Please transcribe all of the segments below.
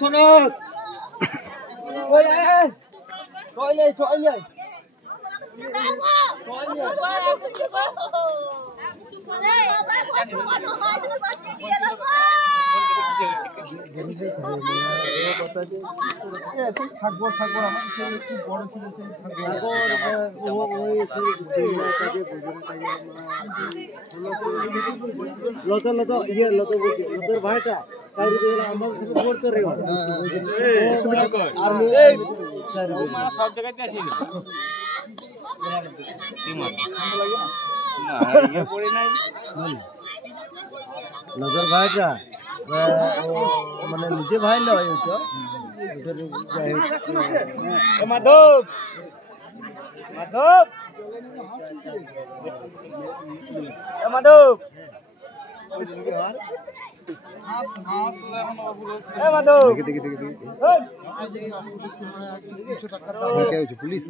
শোনো লতার ভাইটা আমাদের সাথে পড়তে রে সব জায়গায় নজর ভাইটা মানে নিজে ভাই নয় ওটা মাধব মাধব মাধব পুলিশ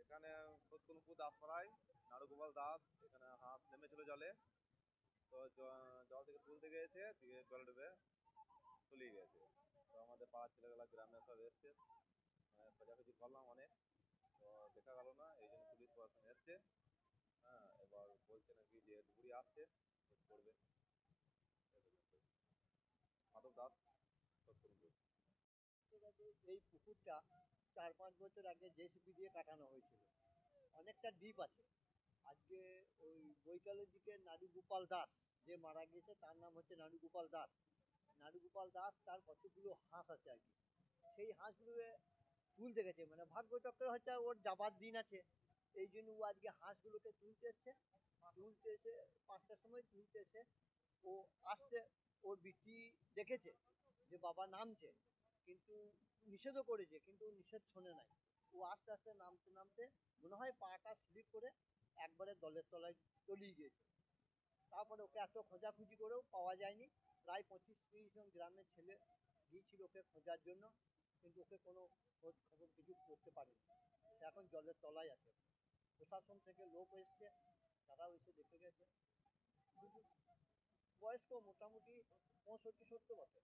এখানে খোঁজকুলপুর দাসপাড়ায় নাড়ুগোপাল দাস এখানে হাঁস নেমেছিল জলে, তো জল থেকে তুলতে গিয়েছে, দিয়ে জলে ডুবে তলিয়ে গেছে। তো আমাদের পাড়ার ছেলেগুলা গ্রামে সব এসছে, খোঁজাখুঁজি করলাম অনেক, তো দেখা গেল না, এই জন্য পুলিশ প্রশাসন এসছে। হ্যাঁ, এবার বলছে নাকি যে ডুবুরি আসছে করবে। মাধব দাস, খোঁজকুলপুর। এই পুকুরটা 4-5 বছর আগে জেসিবি দিয়ে কাটানো হয়েছিল, অনেকটা ডিপ আছে। আজকে ওই বৈকালের দিকে নাড়ুগোপাল দাস যে মারা গিয়েছে, তার নাম হচ্ছে নাড়ুগোপাল দাস। নাড়ুগোপাল দাস তার কতগুলো হাঁস আছে আর কি, সেই হাঁসগুলো তুলতে গেছে, মানে ভাগ্য চক্র হচ্ছে ওর যাবার দিন আছে, এই জন্য ও আজকে হাঁসগুলোকে তুলতে এসে 5টার সময় তুলতে এসে ও আসতে ওর বিটি দেখেছে যে বাবা নামছে, কিন্তু নিষেধও করেছে, কিন্তু নিষেধ শোনে নাই। ও আস্তে আস্তে নামতে নামতে মনে হয় পাটা স্লিপ করে একবারে দলের তলায় তলিয়ে গিয়েছে। তারপরে ওকে এত খোঁজাখুঁজি করেও পাওয়া যায়নি, প্রায় 25-30 জন গ্রামের ছেলে গিয়েছিল ওকে খোঁজার জন্য, কিন্তু ওকে কোনো খোঁজ খবর কিছু করতে পারেনি। সে এখন জলের তলায় আছে। প্রশাসন থেকে লোক এসছে, তারাও এসে দেখে গেছে। বয়স্ক মোটামুটি 65-70 বছর।